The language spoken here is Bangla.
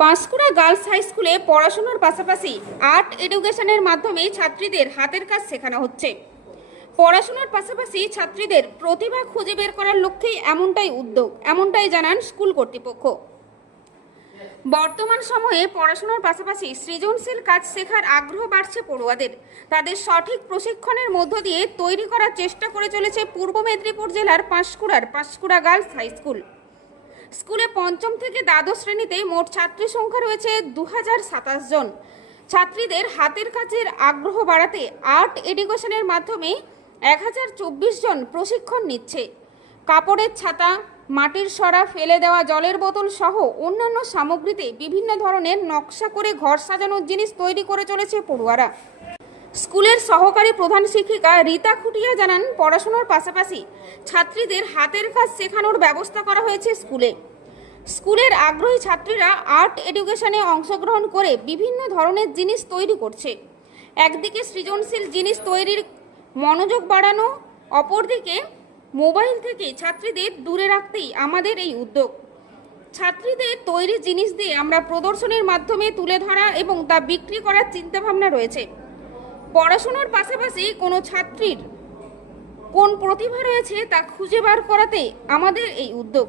পাঁশকুড়া গার্লস হাই স্কুলে পড়াশোনার পাশাপাশি আর্ট এডুকেশনের মাধ্যমে ছাত্রীদের হাতের কাজ শেখানো হচ্ছে। পড়াশোনার পাশাপাশি ছাত্রীদের প্রতিভা খুঁজে বের করার লক্ষ্যেই এমনটাই উদ্যোগ, এমনটাই জানান স্কুল কর্তৃপক্ষ। বর্তমান সময়ে পড়াশোনার পাশাপাশি সৃজনশীল কাজ শেখার আগ্রহ বাড়ছে পড়ুয়াদের। তাদের সঠিক প্রশিক্ষণের মধ্য দিয়ে তৈরি করার চেষ্টা করে চলেছে পূর্ব মেদিনীপুর জেলার পাঁশকুড়ার পাঁশকুড়া গার্লস হাই স্কুল। স্কুলে পঞ্চম থেকে দ্বাদশ শ্রেণীতে মোট ছাত্রী সংখ্যা রয়েছে দু জন। ছাত্রীদের হাতের কাজের আগ্রহ বাড়াতে আর্ট এডুকেশনের মাধ্যমে এক হাজার চব্বিশ জন প্রশিক্ষণ নিচ্ছে। কাপড়ের ছাতা, মাটির সরা, ফেলে দেওয়া জলের বোতল সহ অন্যান্য সামগ্রীতে বিভিন্ন ধরনের নকশা করে ঘর সাজানোর জিনিস তৈরি করে চলেছে পড়ুয়ারা। স্কুলের সহকারী প্রধান শিক্ষিকা রীতা খুটিয়া জানান, পড়াশোনার পাশাপাশি ছাত্রীদের হাতের কাজ শেখানোর ব্যবস্থা করা হয়েছে স্কুলে। স্কুলের আগ্রহী ছাত্রীরা আর্ট এডুকেশনে অংশগ্রহণ করে বিভিন্ন ধরনের জিনিস তৈরি করছে। একদিকে সৃজনশীল জিনিস তৈরির মনোযোগ বাড়ানো, অপরদিকে মোবাইল থেকে ছাত্রীদের দূরে রাখতেই আমাদের এই উদ্যোগ। ছাত্রীদের তৈরি জিনিস দিয়ে আমরা প্রদর্শনীর মাধ্যমে তুলে ধরা এবং তা বিক্রি করার চিন্তাভাবনা রয়েছে। পড়াশোনার পাশাপাশি কোনো ছাত্রীর কোন প্রতিভা রয়েছে তা খুঁজে বার করাতে আমাদের এই উদ্যোগ।